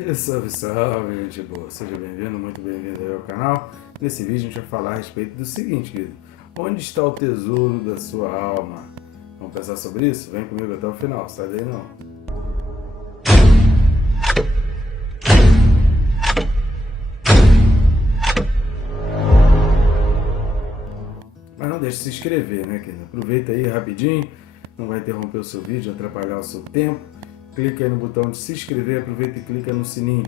Salve, salve, gente boa. Seja bem-vindo, muito bem-vindo aí ao canal. Nesse vídeo a gente vai falar a respeito do seguinte, querido. Onde está o tesouro da sua alma? Vamos pensar sobre isso? Vem comigo até o final, sai daí não. Mas não deixe de se inscrever, né, querido? Aproveita aí rapidinho, não vai interromper o seu vídeo, atrapalhar o seu tempo. Clica aí no botão de se inscrever, aproveita e clica no sininho.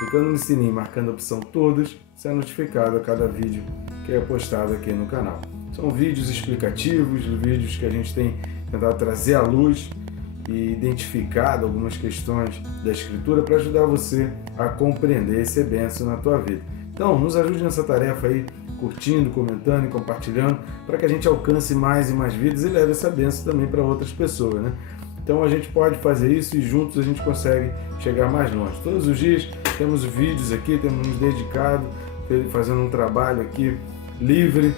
Clicando no sininho, marcando a opção todas, você é notificado a cada vídeo que é postado aqui no canal. São vídeos explicativos, vídeos que a gente tem tentado trazer à luz e identificado algumas questões da Escritura para ajudar você a compreender e ser bênção na tua vida. Então, nos ajude nessa tarefa aí, curtindo, comentando e compartilhando, para que a gente alcance mais e mais vidas e leve essa bênção também para outras pessoas, né? Então a gente pode fazer isso e juntos a gente consegue chegar mais longe. Todos os dias temos vídeos aqui, temos nos dedicado, fazendo um trabalho aqui livre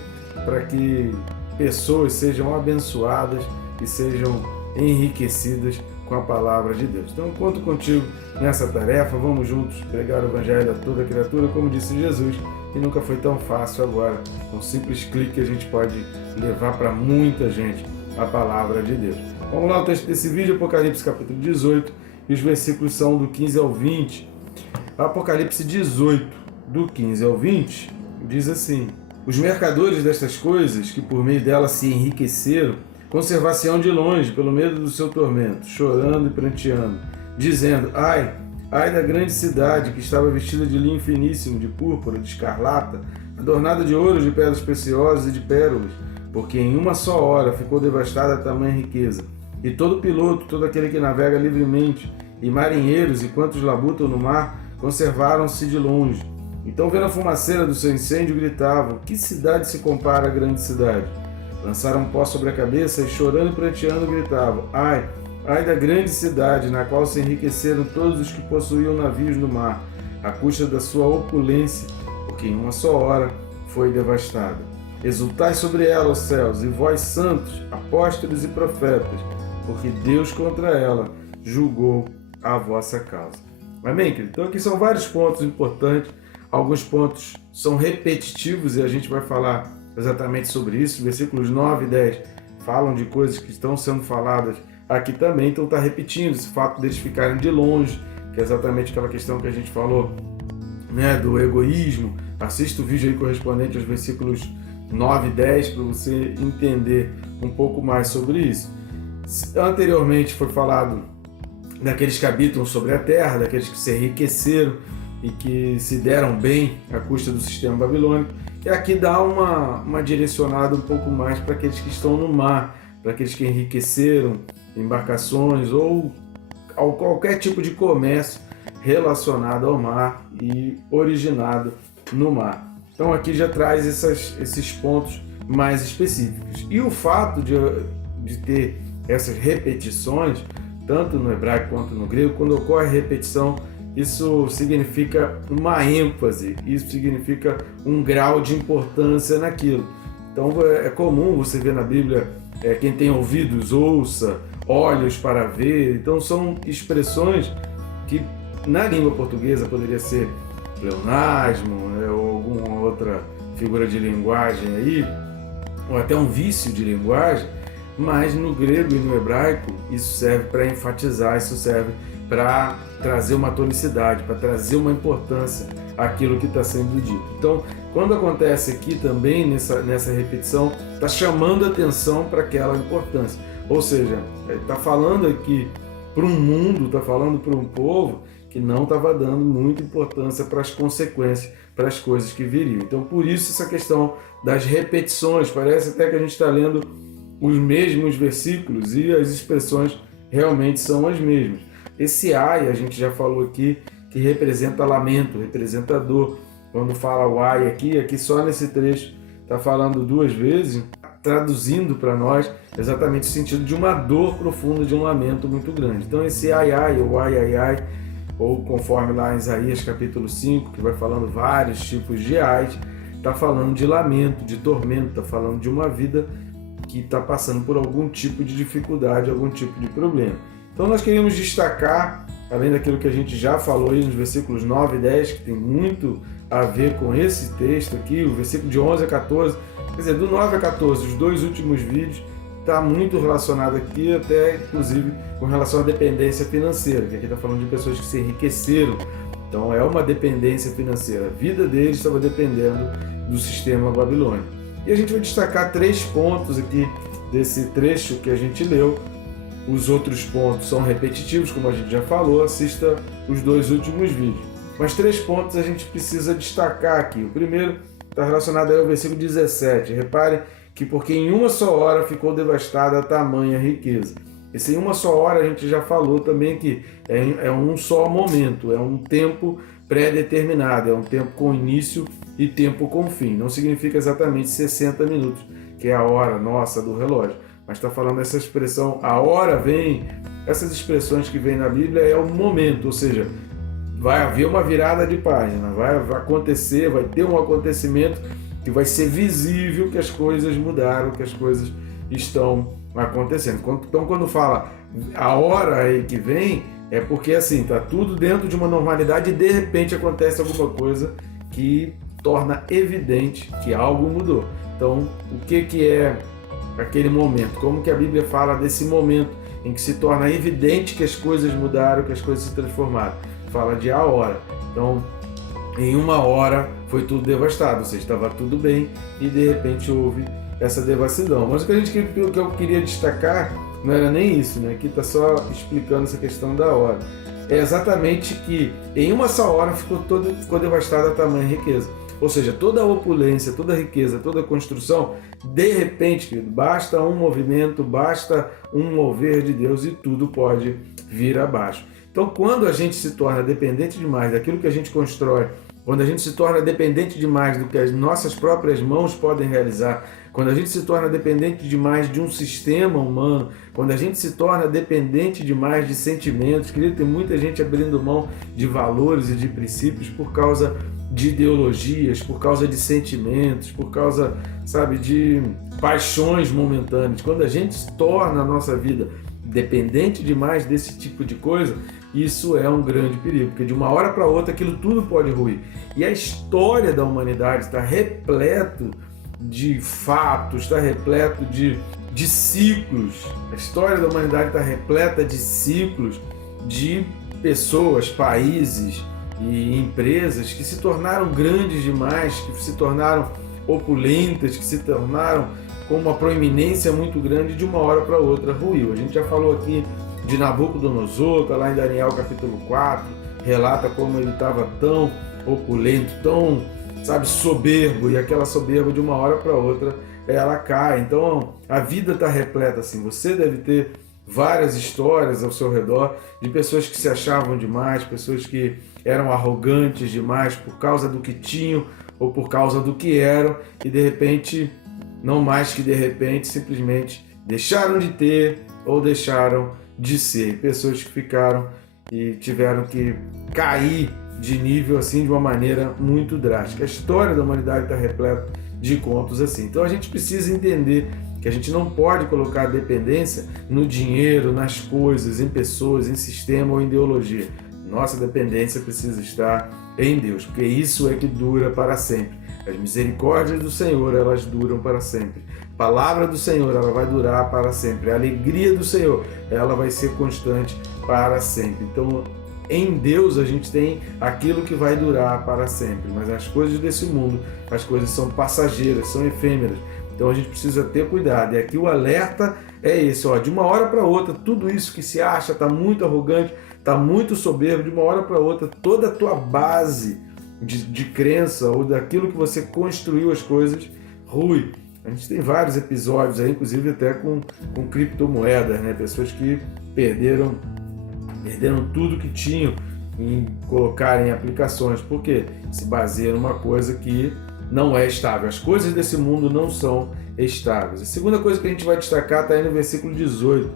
para que pessoas sejam abençoadas e sejam enriquecidas com a palavra de Deus. Então conto contigo nessa tarefa, vamos juntos pregar o evangelho a toda criatura, como disse Jesus, e nunca foi tão fácil agora. Com um simples clique a gente pode levar para muita gente a palavra de Deus. Vamos lá, o texto desse vídeo, Apocalipse capítulo 18, e os versículos são do 15 ao 20. Apocalipse 18, do 15 ao 20, diz assim: Os mercadores destas coisas, que por meio delas se enriqueceram, conservar-se-ão de longe, pelo medo do seu tormento, chorando e pranteando, dizendo: Ai, ai da grande cidade, que estava vestida de linho finíssimo, de púrpura, de escarlata, adornada de ouro, de pedras preciosas e de pérolas, porque em uma só hora ficou devastada a tamanha riqueza. E todo piloto, todo aquele que navega livremente, e marinheiros e quantos labutam no mar, conservaram-se de longe. Então, vendo a fumaceira do seu incêndio, gritavam: Que cidade se compara à grande cidade? Lançaram pó sobre a cabeça e, chorando e pranteando, gritavam: Ai, ai da grande cidade, na qual se enriqueceram todos os que possuíam navios no mar, à custa da sua opulência, porque em uma só hora foi devastada. Exultai sobre ela, os céus, e vós, santos, apóstolos e profetas, porque Deus contra ela julgou a vossa causa. Amém, querido? Então aqui são vários pontos importantes, alguns pontos são repetitivos e a gente vai falar exatamente sobre isso. Versículos 9 e 10 falam de coisas que estão sendo faladas aqui também, então está repetindo esse fato deles ficarem de longe, que é exatamente aquela questão que a gente falou, né, do egoísmo. Assista o vídeo aí correspondente aos versículos 9 e 10 para você entender um pouco mais sobre isso. Anteriormente foi falado daqueles que habitam sobre a terra, daqueles que se enriqueceram e que se deram bem à custa do sistema babilônico. E aqui dá uma direcionada um pouco mais para aqueles que estão no mar, para aqueles que enriqueceram embarcações ou qualquer tipo de comércio relacionado ao mar e originado no mar. Então aqui já traz esses pontos mais específicos. E o fato de ter essas repetições, tanto no hebraico quanto no grego, quando ocorre repetição, isso significa uma ênfase, isso significa um grau de importância naquilo. Então é comum você ver na Bíblia, quem tem ouvidos ouça, olhos para ver. Então são expressões que na língua portuguesa poderia ser pleonasmo, né, ou alguma outra figura de linguagem aí, ou até um vício de linguagem, mas no grego e no hebraico isso serve para enfatizar, isso serve para trazer uma tonicidade, para trazer uma importância àquilo que está sendo dito. Então, quando acontece aqui também nessa repetição, está chamando atenção para aquela importância. Ou seja, está falando aqui para um mundo, está falando para um povo que não estava dando muita importância para as consequências, para as coisas que viriam. Então, por isso essa questão das repetições, parece até que a gente está lendo os mesmos versículos e as expressões realmente são as mesmas. Esse ai, a gente já falou aqui, que representa lamento, representa dor. Quando fala o ai aqui só nesse trecho está falando duas vezes, traduzindo para nós exatamente o sentido de uma dor profunda, de um lamento muito grande. Então esse ai, ou ai, ou conforme lá em Isaías capítulo 5, que vai falando vários tipos de ais, está falando de lamento, de tormento, está falando de uma vida que está passando por algum tipo de dificuldade, algum tipo de problema. Então nós queremos destacar além daquilo que a gente já falou aí nos versículos 9 e 10, que tem muito a ver com esse texto aqui, o versículo de 11 a 14, quer dizer, do 9 a 14, os dois últimos vídeos, está muito relacionado aqui, até inclusive com relação à dependência financeira, que aqui está falando de pessoas que se enriqueceram, então é uma dependência financeira, a vida deles estava dependendo do sistema babilônico. E a gente vai destacar 3 pontos aqui desse trecho que a gente leu. Os outros pontos são repetitivos, como a gente já falou, assista os 2 últimos vídeos. Mas 3 pontos a gente precisa destacar aqui. O primeiro está relacionado ao versículo 17. Repare que porque em uma só hora ficou devastada a tamanha riqueza. Esse em uma só hora a gente já falou também que é um só momento, é um tempo pré-determinado, é um tempo com início e tempo com fim. Não significa exatamente 60 minutos, que é a hora nossa do relógio. Mas está falando essa expressão, a hora vem, essas expressões que vem na Bíblia é o momento, ou seja, vai haver uma virada de página, vai acontecer, vai ter um acontecimento que vai ser visível que as coisas mudaram, que as coisas estão acontecendo. Então, quando fala a hora aí que vem, é porque assim, está tudo dentro de uma normalidade e de repente acontece alguma coisa que torna evidente que algo mudou. Então, o que é aquele momento? Como que a Bíblia fala desse momento em que se torna evidente que as coisas mudaram, que as coisas se transformaram? Fala de a hora. Então, em uma hora foi tudo devastado, ou seja, estava tudo bem e de repente houve essa devassidão. Mas o que eu queria destacar não era nem isso, né? Aqui está só explicando essa questão da hora. É exatamente que em uma só hora ficou devastada a tamanha riqueza. Ou seja, toda a opulência, toda a riqueza, toda a construção, de repente, querido, basta um movimento, basta um mover de Deus e tudo pode vir abaixo. Então, quando a gente se torna dependente demais daquilo que a gente constrói, quando a gente se torna dependente demais do que as nossas próprias mãos podem realizar, quando a gente se torna dependente demais de um sistema humano, quando a gente se torna dependente demais de sentimentos, querido, tem muita gente abrindo mão de valores e de princípios por causa de ideologias, por causa de sentimentos, por causa, sabe, de paixões momentâneas. Quando a gente se torna a nossa vida dependente demais desse tipo de coisa, isso é um grande perigo, porque de uma hora para outra aquilo tudo pode ruir. E a história da humanidade está repleto de fatos, está repleto de ciclos. A história da humanidade está repleta de ciclos de pessoas, países e empresas que se tornaram grandes demais, que se tornaram opulentas, que se tornaram com uma proeminência muito grande, de uma hora para outra ruiu. A gente já falou aqui de Nabucodonosor, está lá em Daniel capítulo 4, relata como ele estava tão opulento, tão, sabe, soberbo, e aquela soberba de uma hora para outra ela cai. Então a vida está repleta assim. Você deve ter várias histórias ao seu redor de pessoas que se achavam demais, pessoas que eram arrogantes demais por causa do que tinham ou por causa do que eram, e de repente, não mais que de repente, simplesmente deixaram de ter ou deixaram de ser. Pessoas que ficaram e tiveram que cair de nível assim de uma maneira muito drástica. A história da humanidade está repleta de contos assim. Então a gente precisa entender que a gente não pode colocar a dependência no dinheiro, nas coisas, em pessoas, em sistema ou em ideologia. Nossa dependência precisa estar em Deus, porque isso é que dura para sempre. As misericórdias do Senhor, elas duram para sempre. A palavra do Senhor, ela vai durar para sempre. A alegria do Senhor, ela vai ser constante para sempre. Então, em Deus a gente tem aquilo que vai durar para sempre, mas as coisas desse mundo, as coisas são passageiras, são efêmeras. Então a gente precisa ter cuidado. E aqui o alerta é esse, ó, de uma hora para outra, tudo isso que se acha está muito arrogante, está muito soberbo, de uma hora para outra, toda a tua base de crença ou daquilo que você construiu as coisas rui. A gente tem vários episódios aí, inclusive até com criptomoedas, né? Pessoas que perderam tudo que tinham em colocar em aplicações, porque se baseia numa coisa que não é estável. As coisas desse mundo não são estáveis. A segunda coisa que a gente vai destacar está aí no versículo 18.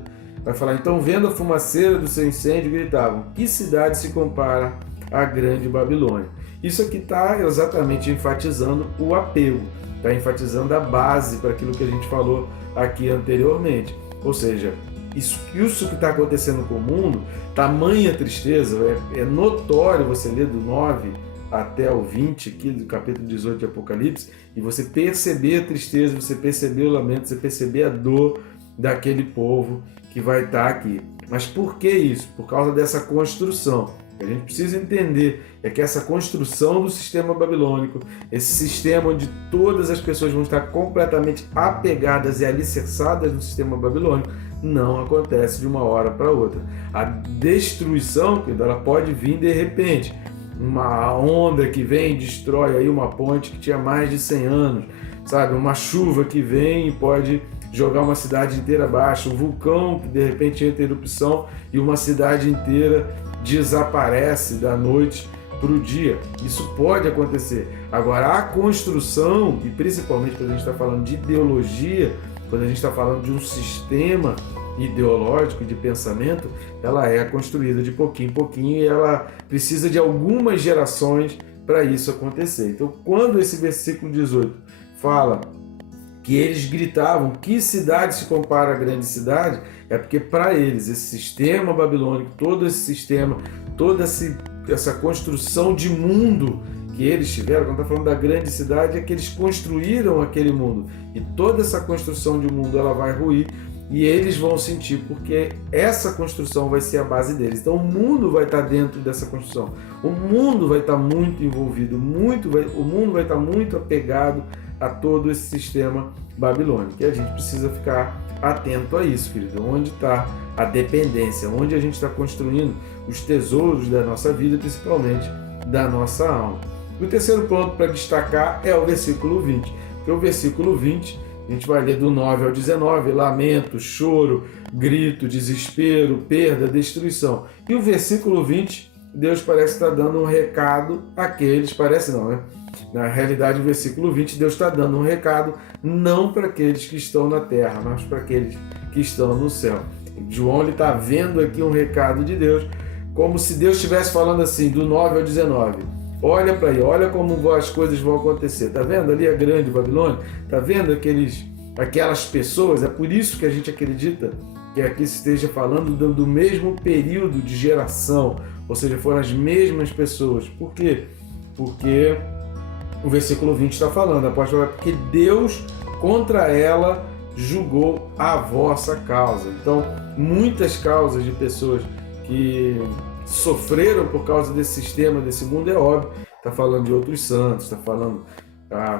Vai falar, então, vendo a fumaceira do seu incêndio, gritavam, que cidade se compara à grande Babilônia? Isso aqui está exatamente enfatizando o apego, está enfatizando a base para aquilo que a gente falou aqui anteriormente. Ou seja, isso que está acontecendo com o mundo, tamanha tristeza, é notório você ler do 9 até o 20 aqui do capítulo 18 de Apocalipse, e você perceber a tristeza, você perceber o lamento, você perceber a dor daquele povo que vai estar aqui. Mas por que isso? Por causa dessa construção. A gente precisa entender é que essa construção do sistema babilônico, esse sistema onde todas as pessoas vão estar completamente apegadas e alicerçadas no sistema babilônico, não acontece de uma hora para outra. A destruição, ela pode vir de repente. Uma onda que vem e destrói aí uma ponte que tinha mais de 100 anos, sabe? Uma chuva que vem e pode jogar uma cidade inteira abaixo, um vulcão que de repente entra em erupção e uma cidade inteira desaparece da noite para o dia. Isso pode acontecer. Agora, a construção, e principalmente quando a gente está falando de ideologia, quando a gente está falando de um sistema ideológico de pensamento, ela é construída de pouquinho em pouquinho e ela precisa de algumas gerações para isso acontecer. Então, quando esse versículo 18 fala que eles gritavam que cidade se compara à grande cidade, é porque para eles esse sistema babilônico, todo esse sistema, toda essa construção de mundo que eles tiveram, quando está falando da grande cidade, é que eles construíram aquele mundo, e toda essa construção de mundo ela vai ruir e eles vão sentir, porque essa construção vai ser a base deles. Então o mundo vai estar dentro dessa construção, o mundo vai estar muito envolvido, o mundo vai estar muito apegado a todo esse sistema babilônico. E a gente precisa ficar atento a isso, querido. Onde está a dependência? Onde a gente está construindo os tesouros da nossa vida, principalmente da nossa alma. O terceiro ponto para destacar é o versículo 20. Porque o versículo 20, a gente vai ler do 9 ao 19, lamento, choro, grito, desespero, perda, destruição. E o versículo 20, Deus parece estar dando um recado àqueles, parece não, né? Na realidade, o versículo 20, Deus está dando um recado não para aqueles que estão na terra, mas para aqueles que estão no céu. João está vendo aqui um recado de Deus, como se Deus estivesse falando assim, do 9 ao 19. Olha para aí, olha como as coisas vão acontecer. Está vendo ali a grande Babilônia? Está vendo aquelas pessoas? É por isso que a gente acredita que aqui se esteja falando do mesmo período de geração, ou seja, foram as mesmas pessoas. Por quê? Porque o versículo 20 está falando, apóstolo, porque Deus contra ela julgou a vossa causa. Então, muitas causas de pessoas que sofreram por causa desse sistema, desse mundo, é óbvio. Está falando de outros santos, está falando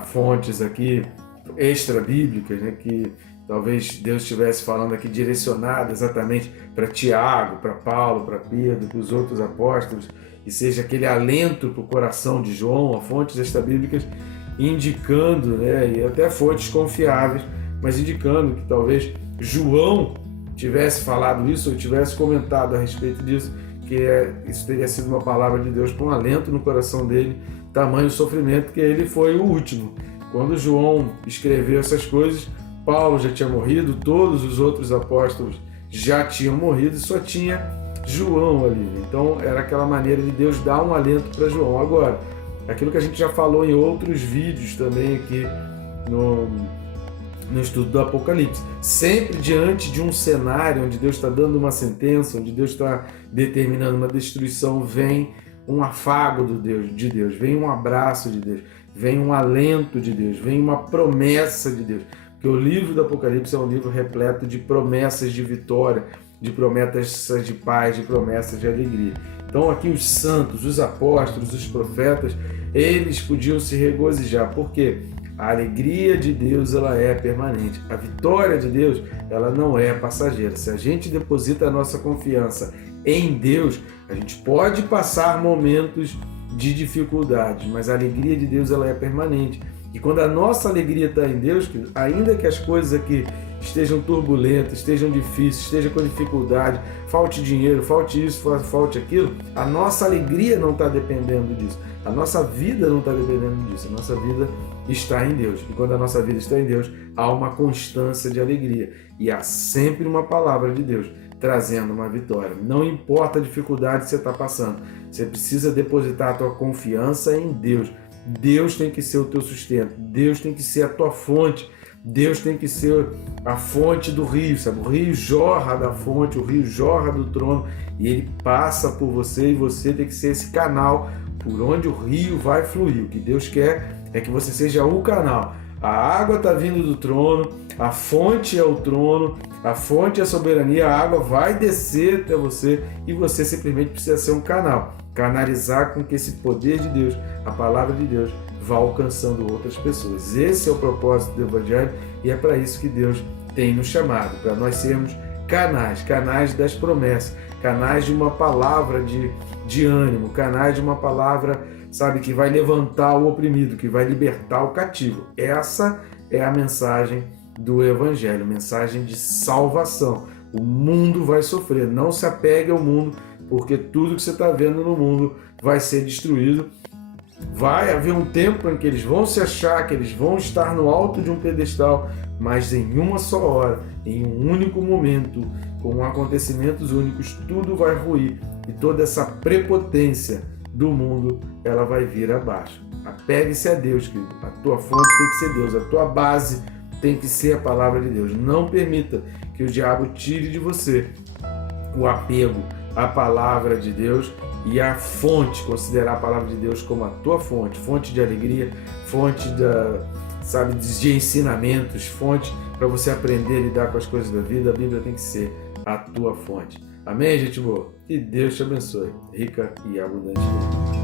fontes aqui extra-bíblicas, né, que talvez Deus estivesse falando aqui direcionada exatamente para Tiago, para Paulo, para Pedro, para os outros apóstolos, e seja aquele alento para o coração de João, a fontes extra-bíblicas indicando, né, e até fontes confiáveis, mas indicando que talvez João tivesse falado isso ou tivesse comentado a respeito disso, que isso teria sido uma palavra de Deus com um alento no coração dele, tamanho sofrimento, que ele foi o último. Quando João escreveu essas coisas, Paulo já tinha morrido, todos os outros apóstolos já tinham morrido, e só tinha João ali. Então era aquela maneira de Deus dar um alento para João. Agora, aquilo que a gente já falou em outros vídeos também aqui no estudo do Apocalipse, sempre diante de um cenário onde Deus está dando uma sentença, onde Deus está determinando uma destruição, vem um afago de Deus, vem um abraço de Deus, vem um alento de Deus, vem uma promessa de Deus. Porque o livro do Apocalipse é um livro repleto de promessas de vitória, de promessas de paz, de promessas de alegria. Então aqui os santos, os apóstolos, os profetas, eles podiam se regozijar. Por quê? A alegria de Deus, ela é permanente. A vitória de Deus, ela não é passageira. Se a gente deposita a nossa confiança em Deus, a gente pode passar momentos de dificuldades, mas a alegria de Deus, ela é permanente. E quando a nossa alegria está em Deus, ainda que as coisas aqui estejam turbulentas, estejam difíceis, estejam com dificuldade, falte dinheiro, falte isso, falte aquilo, a nossa alegria não está dependendo disso. A nossa vida não está dependendo disso. A nossa vida está em Deus. E quando a nossa vida está em Deus, há uma constância de alegria. E há sempre uma palavra de Deus trazendo uma vitória. Não importa a dificuldade que você está passando. Você precisa depositar a tua confiança em Deus. Deus tem que ser o teu sustento. Deus tem que ser a tua fonte Deus tem que ser a fonte do rio, sabe? O rio jorra da fonte, o rio jorra do trono e ele passa por você e você tem que ser esse canal por onde o rio vai fluir. O que Deus quer é que você seja o canal. A água está vindo do trono, a fonte é o trono, a fonte é a soberania, a água vai descer até você e você simplesmente precisa ser um canal. Canalizar com que esse poder de Deus, a palavra de Deus, vá alcançando outras pessoas. Esse é o propósito do Evangelho e é para isso que Deus tem nos chamado, para nós sermos canais das promessas, canais de uma palavra de ânimo, canais de uma palavra, sabe, que vai levantar o oprimido, que vai libertar o cativo. Essa é a mensagem do Evangelho, mensagem de salvação. O mundo vai sofrer, não se apegue ao mundo, porque tudo que você está vendo no mundo vai ser destruído. Vai haver um tempo em que eles vão se achar, que eles vão estar no alto de um pedestal, mas em uma só hora, em um único momento, com acontecimentos únicos, tudo vai ruir e toda essa prepotência do mundo, ela vai vir abaixo. Apegue-se a Deus, querido. A tua fonte tem que ser Deus, a tua base tem que ser a palavra de Deus. Não permita que o diabo tire de você o apego à palavra de Deus e a fonte, considerar a palavra de Deus como a tua fonte, fonte de alegria, fonte de ensinamentos, fonte para você aprender a lidar com as coisas da vida. A Bíblia tem que ser a tua fonte. Amém, gente boa? Que Deus te abençoe, rica e abundantemente.